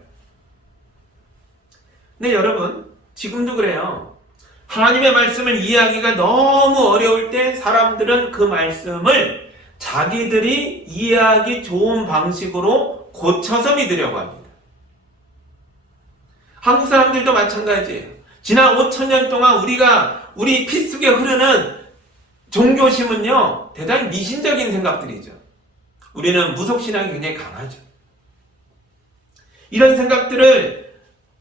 근데 여러분, 지금도 그래요. 하나님의 말씀을 이해하기가 너무 어려울 때 사람들은 그 말씀을 자기들이 이해하기 좋은 방식으로 고쳐서 믿으려고 합니다. 한국 사람들도 마찬가지예요. 지난 5,000년 동안 우리 피 속에 흐르는 종교심은요, 대단히 미신적인 생각들이죠. 우리는 무속신앙이 굉장히 강하죠. 이런 생각들을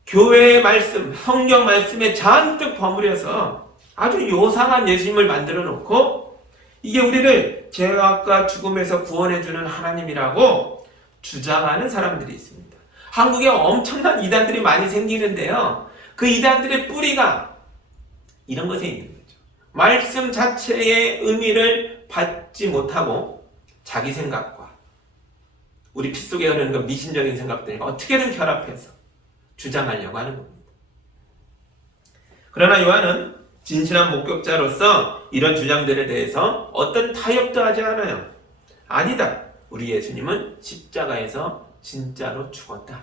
교회의 말씀, 성경 말씀에 잔뜩 버무려서 아주 요상한 예수님을 만들어 놓고 이게 우리를 죄악과 죽음에서 구원해주는 하나님이라고 주장하는 사람들이 있습니다. 한국에 엄청난 이단들이 많이 생기는데요. 그 이단들의 뿌리가 이런 것에 있는 거죠. 말씀 자체의 의미를 받지 못하고 자기 생각과 우리 피 속에 흐르는 그 미신적인 생각들과 어떻게든 결합해서 주장하려고 하는 겁니다. 그러나 요한은 진실한 목격자로서 이런 주장들에 대해서 어떤 타협도 하지 않아요. 아니다. 우리 예수님은 십자가에서 진짜로 죽었다.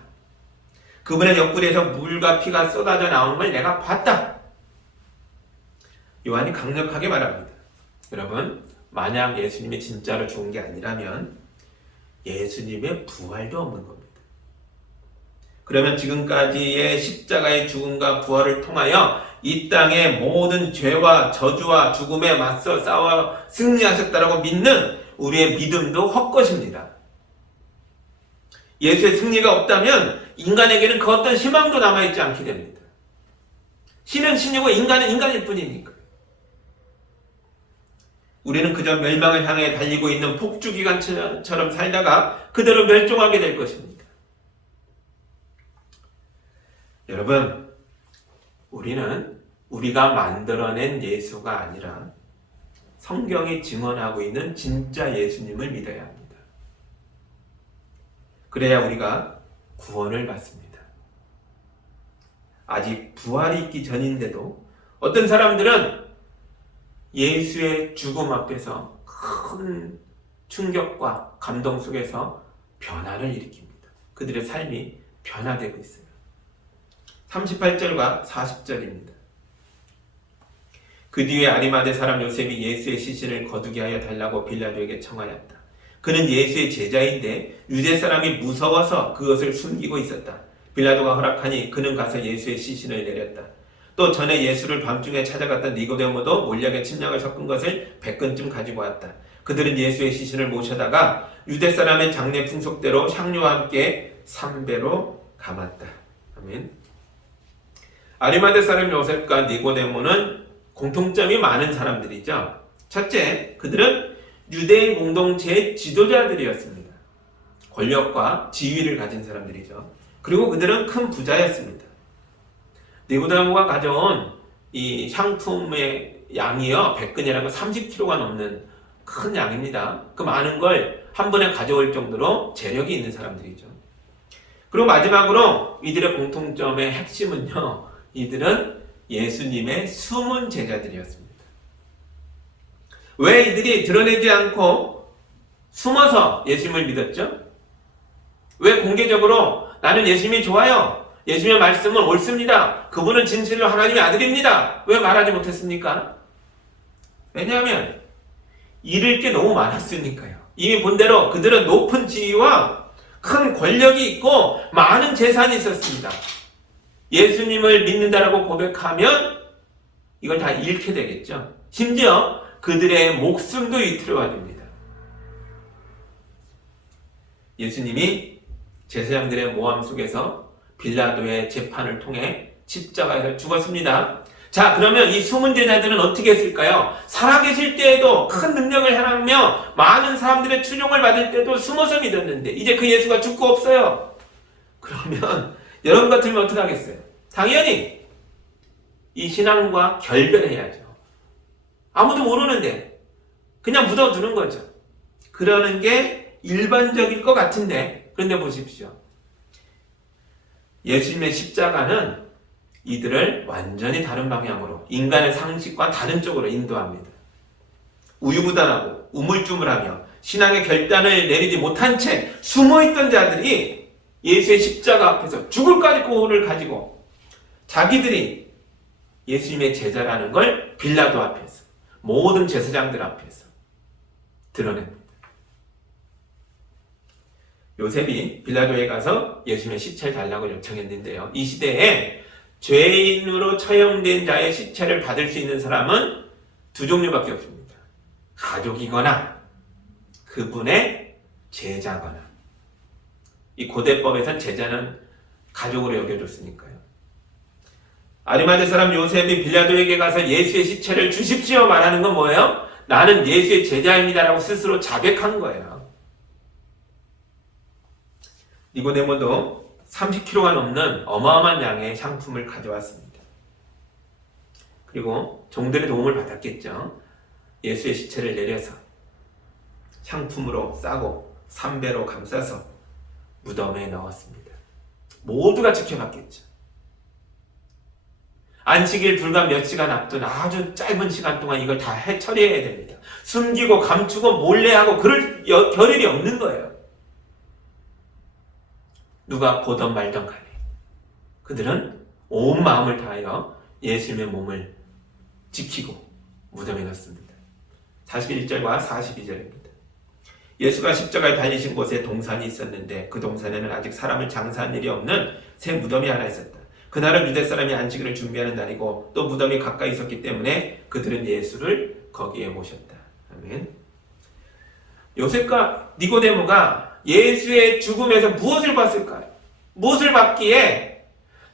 그분의 옆구리에서 물과 피가 쏟아져 나오는 걸 내가 봤다. 요한이 강력하게 말합니다. 여러분, 만약 예수님이 진짜로 죽은 게 아니라면 예수님의 부활도 없는 겁니다. 그러면 지금까지의 십자가의 죽음과 부활을 통하여 이 땅의 모든 죄와 저주와 죽음에 맞서 싸워 승리하셨다라고 믿는 우리의 믿음도 헛것입니다. 예수의 승리가 없다면 인간에게는 그 어떤 희망도 남아있지 않게 됩니다. 신은 신이고 인간은 인간일 뿐이니까. 우리는 그저 멸망을 향해 달리고 있는 폭주기관처럼 살다가 그대로 멸종하게 될 것입니다. 여러분, 우리는 우리가 만들어낸 예수가 아니라 성경이 증언하고 있는 진짜 예수님을 믿어야 합니다. 그래야 우리가 구원을 받습니다. 아직 부활이 있기 전인데도 어떤 사람들은 예수의 죽음 앞에서 큰 충격과 감동 속에서 변화를 일으킵니다. 그들의 삶이 변화되고 있어요. 38절과 40절입니다. 그 뒤에 아리마대 사람 요셉이 예수의 시신을 거두게 하여 달라고 빌라도에게 청하였다. 그는 예수의 제자인데 유대 사람이 무서워서 그것을 숨기고 있었다. 빌라도가 허락하니 그는 가서 예수의 시신을 내렸다. 또 전에 예수를 밤중에 찾아갔던 니고데모도 몰약에 침략을 섞은 것을 100근쯤 가지고 왔다. 그들은 예수의 시신을 모셔다가 유대 사람의 장례 풍속대로 향료와 함께 3배로 감았다. 아멘. 아리마대 사람 요셉과 니고데모는 공통점이 많은 사람들이죠. 첫째, 그들은 유대인 공동체의 지도자들이었습니다. 권력과 지위를 가진 사람들이죠. 그리고 그들은 큰 부자였습니다. 니고데모가 가져온 이 향품의 양이요, 백근이라는 거 30kg가 넘는 큰 양입니다. 그 많은 걸 한 번에 가져올 정도로 재력이 있는 사람들이죠. 그리고 마지막으로 이들의 공통점의 핵심은요, 이들은 예수님의 숨은 제자들이었습니다. 왜 이들이 드러내지 않고 숨어서 예수님을 믿었죠? 왜 공개적으로 나는 예수님이 좋아요, 예수님의 말씀은 옳습니다, 그분은 진실로 하나님의 아들입니다, 왜 말하지 못했습니까? 왜냐하면 잃을 게 너무 많았으니까요. 이미 본대로 그들은 높은 지위와 큰 권력이 있고 많은 재산이 있었습니다. 예수님을 믿는다라고 고백하면 이걸 다 잃게 되겠죠. 심지어 그들의 목숨도 위태로가 됩니다. 예수님이 제사장들의 모함 속에서 빌라도의 재판을 통해 십자가에서 죽었습니다. 자, 그러면 이 숨은 제자들은 어떻게 했을까요? 살아계실 때에도 큰 능력을 행하며 많은 사람들의 추종을 받을 때도 숨어서 믿었는데 이제 그 예수가 죽고 없어요. 그러면 여러분 같으면 어떻게 하겠어요? 당연히 이 신앙과 결별해야죠. 아무도 모르는데 그냥 묻어두는 거죠. 그러는 게 일반적일 것 같은데, 그런데 보십시오. 예수님의 십자가는 이들을 완전히 다른 방향으로, 인간의 상식과 다른 쪽으로 인도합니다. 우유부단하고 우물쭈물하며 신앙의 결단을 내리지 못한 채 숨어있던 자들이 예수의 십자가 앞에서 죽을까지 고를 가지고 자기들이 예수님의 제자라는 걸 빌라도 앞에서, 모든 제사장들 앞에서 드러냅니다. 요셉이 빌라도에 가서 예수님의 시체를 달라고 요청했는데요. 이 시대에 죄인으로 처형된 자의 시체를 받을 수 있는 사람은 두 종류밖에 없습니다. 가족이거나 그분의 제자거나. 이 고대법에선 제자는 가족으로 여겨줬으니까요. 아리마대 사람 요셉이 빌라도에게 가서 예수의 시체를 주십시오 말하는 건 뭐예요? 나는 예수의 제자입니다라고 스스로 자백한 거예요. 니고데모도 30kg가 넘는 어마어마한 양의 향품을 가져왔습니다. 그리고 종들의 도움을 받았겠죠. 예수의 시체를 내려서 향품으로 싸고 삼배로 감싸서 무덤에 넣었습니다. 모두가 지켜봤겠죠. 안식일 불과 몇 시간 앞둔 아주 짧은 시간 동안 이걸 다 처리해야 됩니다. 숨기고 감추고 몰래하고 그럴 겨를이 없는 거예요. 누가 보던 말던 간에 그들은 온 마음을 다하여 예수님의 몸을 지키고 무덤에 넣습니다. 41절과 42절입니다. 예수가 십자가에 달리신 곳에 동산이 있었는데 그 동산에는 아직 사람을 장사한 일이 없는 새 무덤이 하나 있었다. 그날은 유대 사람이 안식일을 준비하는 날이고 또 무덤이 가까이 있었기 때문에 그들은 예수를 거기에 모셨다. 아멘. 요셉과 니고데모가 예수의 죽음에서 무엇을 봤을까요? 무엇을 받기에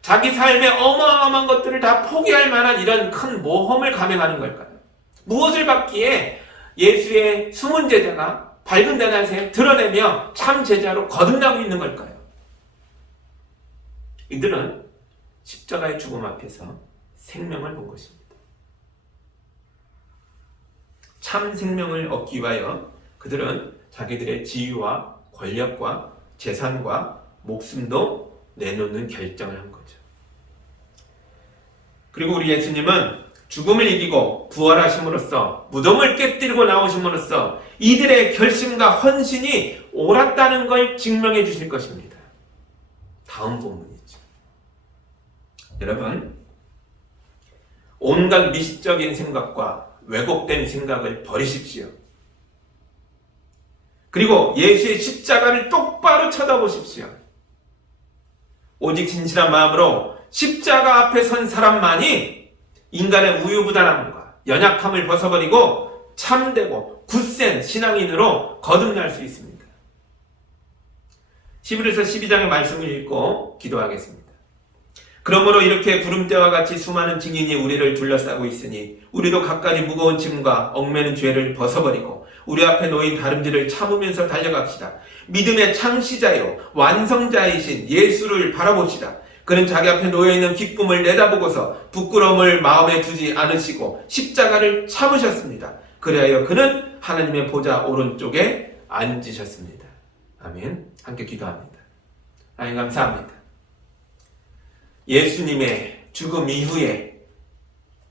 자기 삶의 어마어마한 것들을 다 포기할 만한 이런 큰 모험을 감행하는 걸까요? 무엇을 받기에 예수의 숨은 제자가 밝은 대낮에 드러내며 참 제자로 거듭나고 있는 걸까요? 이들은 십자가의 죽음 앞에서 생명을 본 것입니다. 참 생명을 얻기 위하여 그들은 자기들의 지위와 권력과 재산과 목숨도 내놓는 결정을 한 거죠. 그리고 우리 예수님은 죽음을 이기고 부활하심으로써 무덤을 깨뜨리고 나오심으로써 이들의 결심과 헌신이 옳았다는 걸 증명해 주실 것입니다. 다음 본문이죠. 여러분, 온갖 미식적인 생각과 왜곡된 생각을 버리십시오. 그리고 예수의 십자가를 똑바로 쳐다보십시오. 오직 진실한 마음으로 십자가 앞에 선 사람만이 인간의 우유부단함과 연약함을 벗어버리고 참되고 굳센 신앙인으로 거듭날 수 있습니다. 히브리서 12장의 말씀을 읽고 기도하겠습니다. 그러므로 이렇게 구름대와 같이 수많은 증인이 우리를 둘러싸고 있으니 우리도 각가지 무거운 짐과 얽매는 죄를 벗어버리고 우리 앞에 놓인 다름질을 참으면서 달려갑시다. 믿음의 창시자요 완성자이신 예수를 바라봅시다. 그는 자기 앞에 놓여있는 기쁨을 내다보고서 부끄러움을 마음에 두지 않으시고 십자가를 참으셨습니다. 그리하여 그는 하나님의 보좌 오른쪽에 앉으셨습니다. 아멘. 함께 기도합니다. 하나님 감사합니다. 예수님의 죽음 이후에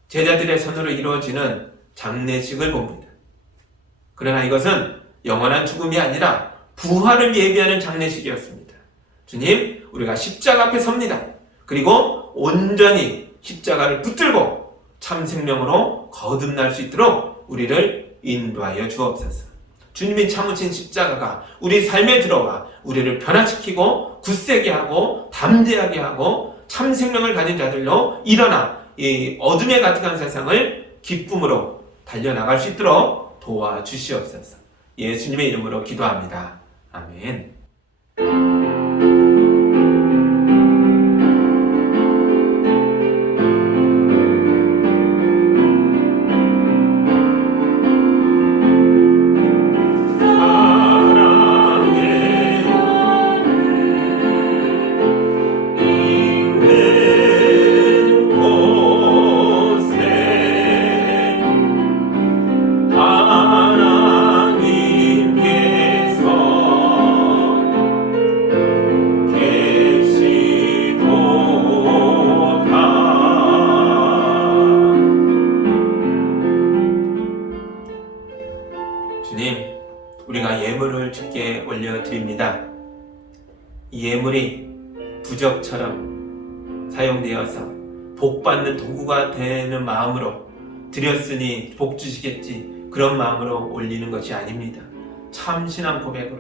제자들의 손으로 이루어지는 장례식을 봅니다. 그러나 이것은 영원한 죽음이 아니라 부활을 예비하는 장례식이었습니다. 주님, 우리가 십자가 앞에 섭니다. 그리고 온전히 십자가를 붙들고 참 생명으로 거듭날 수 있도록 우리를 인도하여 주옵소서. 주님이 참으신 십자가가 우리 삶에 들어와 우리를 변화시키고 굳세게 하고 담대하게 하고 참 생명을 가진 자들로 일어나 이 어둠에 가득한 세상을 기쁨으로 달려나갈 수 있도록 도와주시옵소서. 예수님의 이름으로 기도합니다. 아멘. 주님, 우리가 예물을 주께 올려드립니다. 이 예물이 부적처럼 사용되어서 복받는 도구가 되는 마음으로 드렸으니 복 주시겠지 그런 마음으로 올리는 것이 아닙니다. 참신한 고백으로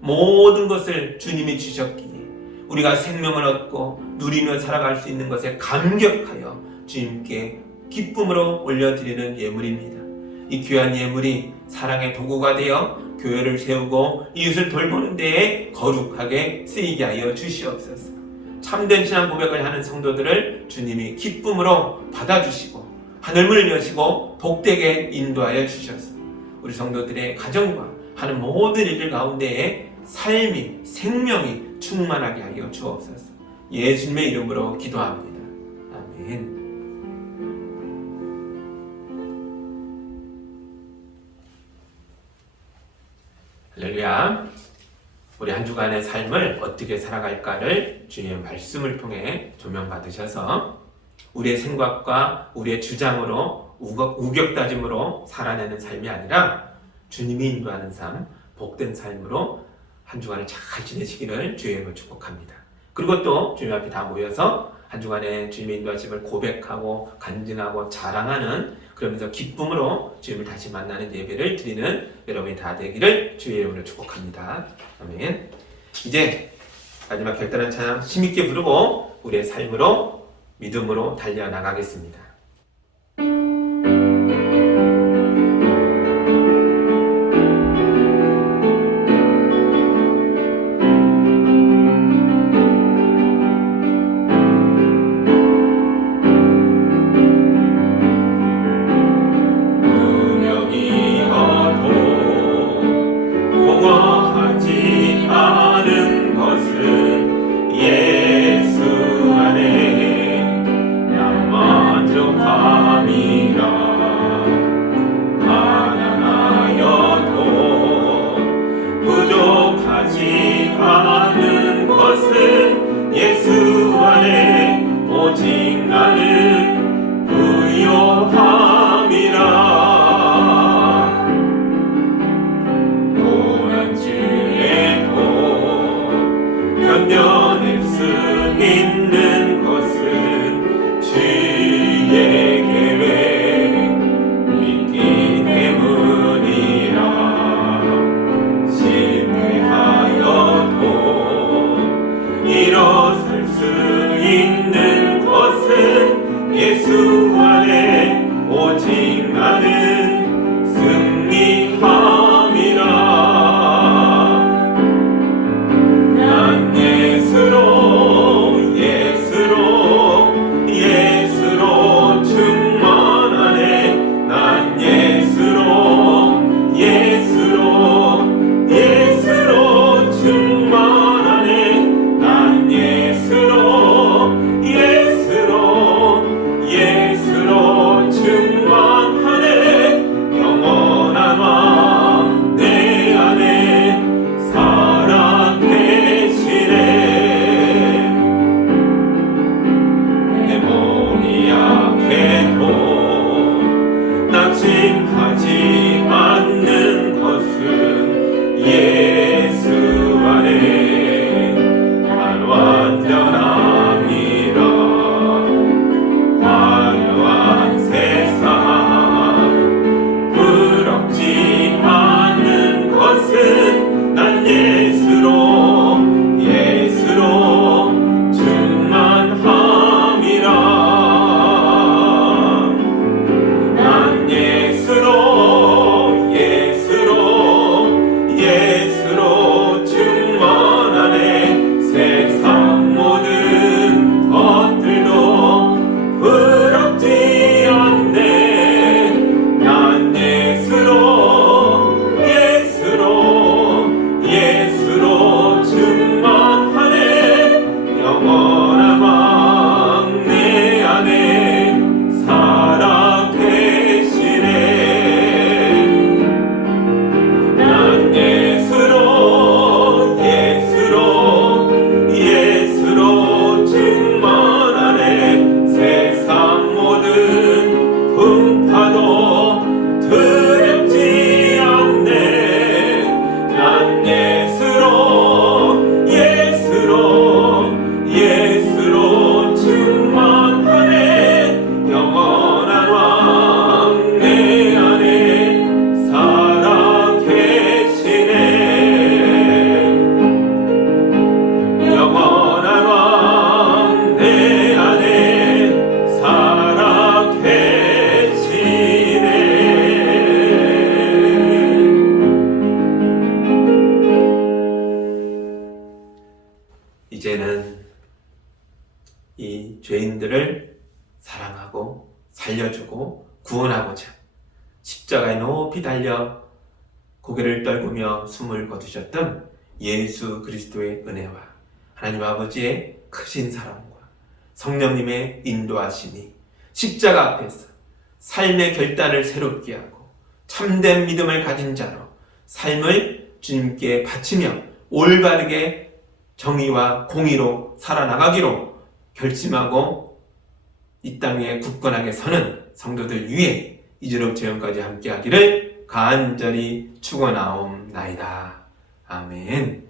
모든 것을 주님이 주셨기에 우리가 생명을 얻고 누리며 살아갈 수 있는 것에 감격하여 주님께 기쁨으로 올려드리는 예물입니다. 이 귀한 예물이 사랑의 도구가 되어 교회를 세우고 이웃을 돌보는 데에 거룩하게 쓰이게 하여 주시옵소서. 참된 신앙 고백을 하는 성도들을 주님이 기쁨으로 받아주시고 하늘문을 여시고 복되게 인도하여 주셔서 우리 성도들의 가정과 하는 모든 일들 가운데에 삶이 생명이 충만하게 하여 주옵소서. 예수님의 이름으로 기도합니다. 아멘. 할렐루야. 우리 한 주간의 삶을 어떻게 살아갈까를 주님의 말씀을 통해 조명받으셔서 우리의 생각과 우리의 주장으로 우격다짐으로 살아내는 삶이 아니라 주님이 인도하는 삶, 복된 삶으로 한 주간을 잘 지내시기를 주의 이름으로 축복합니다. 그리고 또 주님 앞에 다 모여서 한 주간의 주님의 인도하심을 고백하고 간증하고 자랑하는 그러면서 기쁨으로 주님을 다시 만나는 예배를 드리는 여러분이 다 되기를 주의 이름으로 축복합니다. 아멘. 이제 마지막 결단한 찬양 힘있게 부르고 우리의 삶으로 믿음으로 달려나가겠습니다. 예수 안에 나 먼저 예수 안에 난 완전함이라. 화려한 세상 부럽지 않는 것은 난 예수로 충만함이라. 난 예수로 충만하네. 세상 모든 것들도 부럽지 않네. 난 예수로 충만하네. 영원한 왕 내 안에 살아 계시네. 난 예수로 충만하네. 세상 모든 풍파도 두렵지 않네. 난 예수로 충만하네. 영원한 왕 내 안에 살아 계시네. 영원한 왕 내 안에 살아 계시네. 이제는 이 죄인들을 사랑하고 살려주고 구원하고자 십자가에 높이 달려 고개를 떨구며 숨을 거두셨던 예수 그리스도의 은혜와 하나님 아버지의 크신 사랑과 성령님의 인도하심이 십자가 앞에서 삶의 결단을 새롭게 하고 참된 믿음을 가진 자로 삶을 주님께 바치며 올바르게 정의와 공의로 살아나가기로 결심하고 이 땅에 굳건하게 서는 성도들 위해 이제로부터 영까지 함께하기를 간절히 축원하옵나이다. 아멘.